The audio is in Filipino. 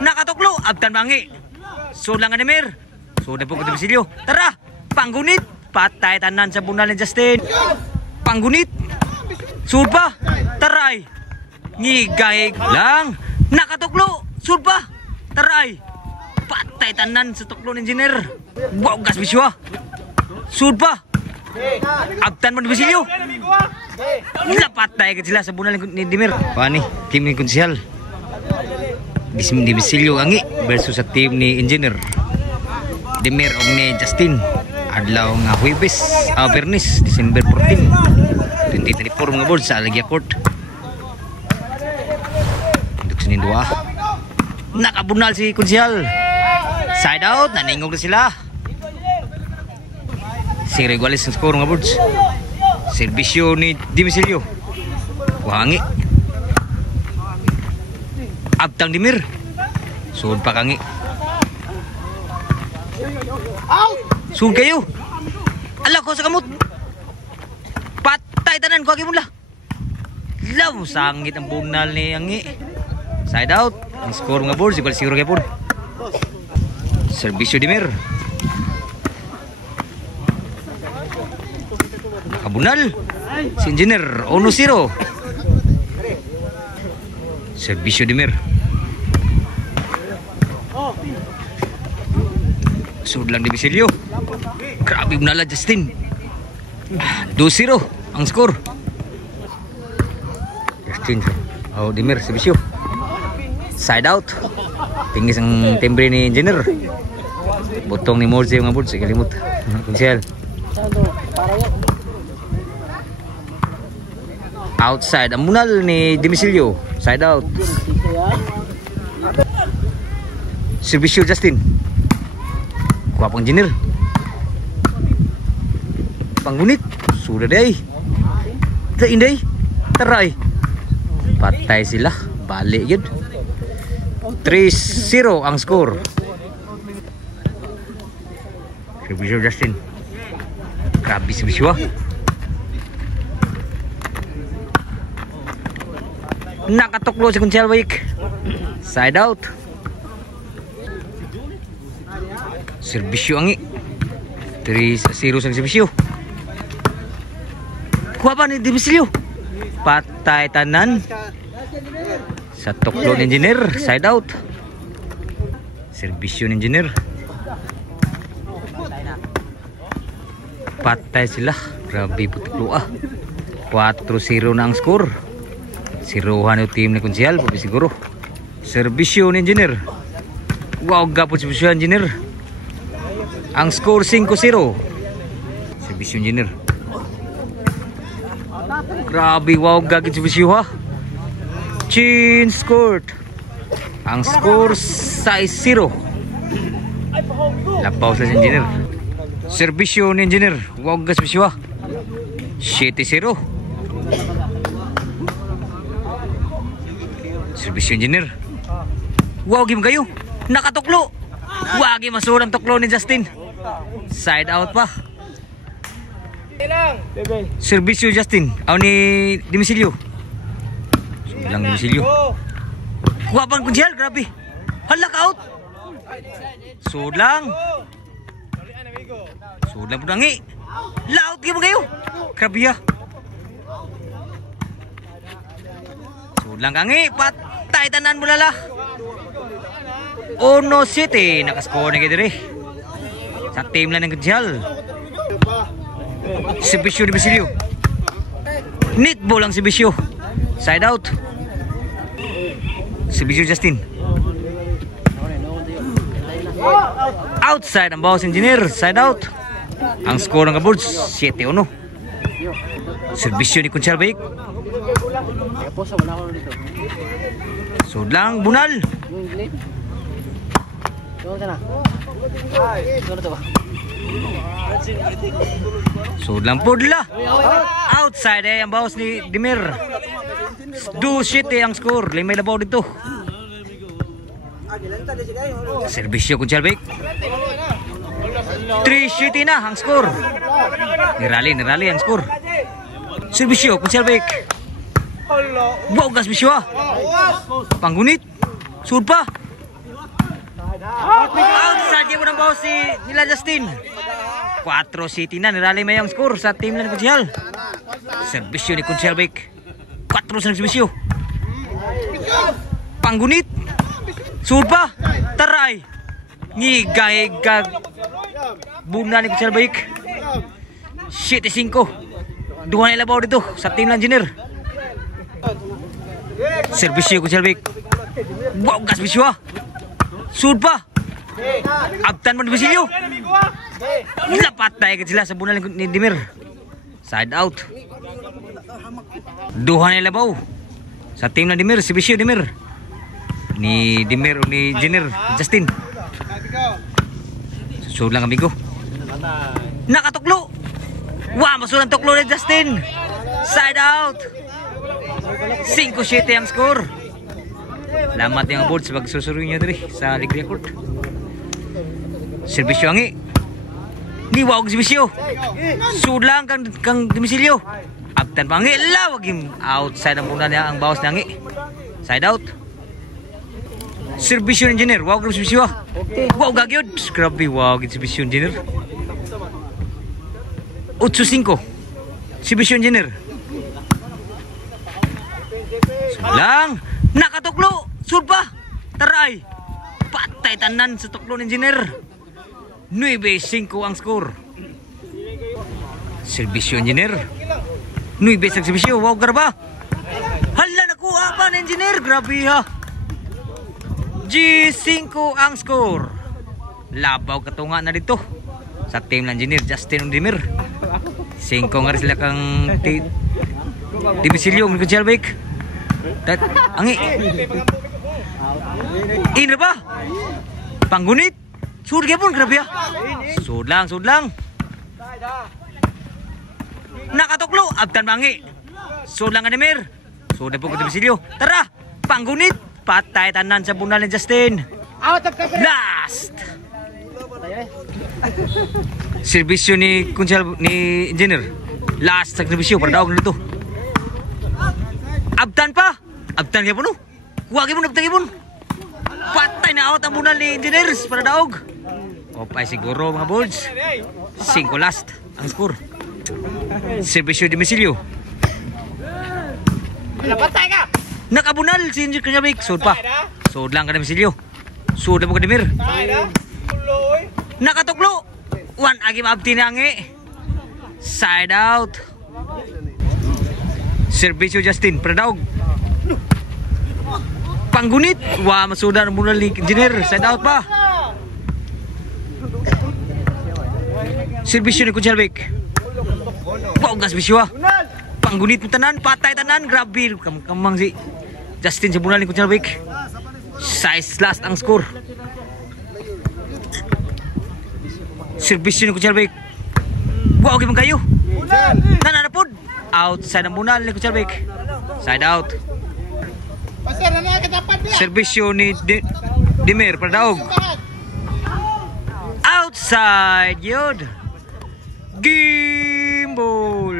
Nakatuklo. Abtan bangi. So lang Ademir. So na po ko Demisilio. Tara. Panggunit. Patay tanan sa bunal ni Justin. Panggunit. Sud pa. Taray. Ngigay lang. Nakatuklo. Sud pa. Taray. Patay tanan sa tuklo ni Engineer. Wow, gas biswa. Sud pa. Abtan man Demisilio. Lapatay ka sila sa bunal ni Demir. Pani, team ni Konsihal. Demisilio angi versus sa team ni Engineer. Demir og ni Justin. Adlaw nga Huwebes, Bernis, December 14, 2024 mga board sa Alagia Court. Duk sinin dua. Nakabunal si Konsihal. Side out, naningog na sila. Si Reguales ang score mga boards. Servisyo ni Demisilio. Wangi. Abtang Demir. Sud pa kangi. Sud kayo. Ala ko sa kamot. Patay tanan ko agi mula. Law sangit ang bunal ni Angi. Side out. Ang score mga boards igual siguro kay pud. Servisyo Demir. Nakabunal. Si Engineer 1-0. Servisyo Demir. Sud lang Demisilio. Grabe bunala Justin. 2-0 ang score. Justin. Oh, Demir Servisyo. Side out. Tingis ang timbre ni Engineer. Botong ni Morse mga bud, sige limot. Konsihal. Outside ang munal ni Demisilio. Side out. Servisyo Justin. Kuha pang Engineer. Panggunit. Sudah day. Inday. Taray. Patay sila. Balik yun. 3-0 ang score. Servisyo Justin. Grabe servisyo. Nakatuklo si Konsihal Baik. Side out. Servisyo Angi. 3-0 sa servisyo. Kuha pa ni Demisilio. Patay tanan. Sa tuklo ni Engineer. Side out. Servisyo ni Engineer. Patay sila. Grabe putuklo 4-0 na ang score. Siruhan yung team ni Konsihal. Papi siguro. Servisyo ni Engineer. Wow, gapot servisyo ni Engineer. Ang score 5-0. Servisyo Engineer. Grabe, wow, gagit servisyo ha. Chin scored. Ang score 6-0. Lapaw sa Engineer. Servisyo ni Engineer. Wow, gagit servisyo ha. 7-0. Servisyo Engineer. Wow, game kayo. Nakatuklo. Wagi masurang tuklo ni Justin. Side out pa. Servisyo Justin. Aw ni Demisilio. Lang Demisilio. Kuwapan Konsihal, grabe. Halak out. Sud lang. Sud lang punangi. Laut game kayo. Grabe ya. Sud lang kangi. Patay tanan mo lala. 1-7 nakaskore na kayo dire sa team lang ng Konsihal. Servisyo ni Demisilio. Netball ang servisyo. Side out. Servisyo Justin. Outside ang bawas Engineer. Side out. Ang score ng kaboards 7-1. Servisyo ni Konsihal Baik. Sud lang bunal. Sud lang pudla. Outside ang bawas ni Demir. 2-7 ang score. Limay labaw dito. Servisyo Konsihal Baik. 3-7 na ang score. Nirali ang score. Servisyo Konsihal Baik. Wow, gas bisyo. Panggunit. Sud pa. Outside yung unang bawas nila Justin. 4 City na, nirally may ang score sa team na ni Kunsihal. Servisyo ni Kunsihal Bake. 4 sa servisyo. Panggunit. Sud pa. Taray. Ngigay buna ni Kunsihal Bake. 7-5. Duha na ilabaw dito sa team ng engineer. Servisyo Kunsihal Bake. Wow, gas bisyo ah. Sud pa. Abtan mo ni Basilio. Lapat tayo sila sa bunal ni Dimir. Side out. Duha na labaw sa team na Dimir. Si Bisyo Dimir. Ni Dimir o ni Jenner Justin. Susud lang amigo. Nakatuklo. Wow, masunang tuklo ni Justin. Side out. 5-7 ang score. Lamat yung board sa pagsusuroy niya diri sa league record. Servisyo angi. Ni wag servisyo. Sudlang kang Dimisilyo. Abtan pangi lawag him outside ang muna niya ang bawas nangi. Side out. Servisyo engineer, wag servisyo. Wow gagyod. Grabe wag servisyo engineer. 8-5. Servisyo engineer. Sudlang nakatuklo. Sud pa. Taray. Patay tanan sa tuklo ng engineer. 9-5 ang score. Servisyo engineer. 9 ang servisyo. Wow, garba. Hala, nakuha pa ng engineer. Grabe ha. G5 ang score. Labaw katunga na dito sa team ng engineer Justin Undimir. 5 nga rin sila kang Dimisilyo. Kunsihal Bake. Angi. Ina ba? Panggunit. Sud gyapon grabe ah. Sud lang. Nakatuklo, abtan bangi. Sud lang Ademir. Sud na po ko Basilio. Tara, panggunit. Patay tanan sa bunal ni Justin. Last. Servisyo ni Kunsihal ni engineer. Last sa servisyo para daog nito. Abtan pa. Abtan gyapon no. Kuha gyapon abtan gyapon. Patay na out ang bunal ni engineers para daog. Opay siguro mga boards. 5 last ang score. Servisyo Dimisilyo. Patay ka. Nakabunal si Engineer Kanyabik. Sud pa. Sud lang ka Dimisilyo. Sud na mo ka Dimir. Nakatuklo. 1 agi maabti nangi. Side out. Servisyo Justin para daog. Panggunit. Wah, masudan ang bunal ni engineer. Side out pa. Servisyo ni Kunsihal Bake. Wow, gas bisyo ah. Panggunit mo tanan. Patay tanan. Grabe. Kamang si Justin sa bunal ni Kunsihal Bake. 6 last ang score. Servisyo ni Kunsihal Bake. Wow, gimang kayo. Nananapod. Outside ang bunal ni Kunsihal Bake. Side out. Servisyo ni Dimir para daog. Outside yun. Gimbal.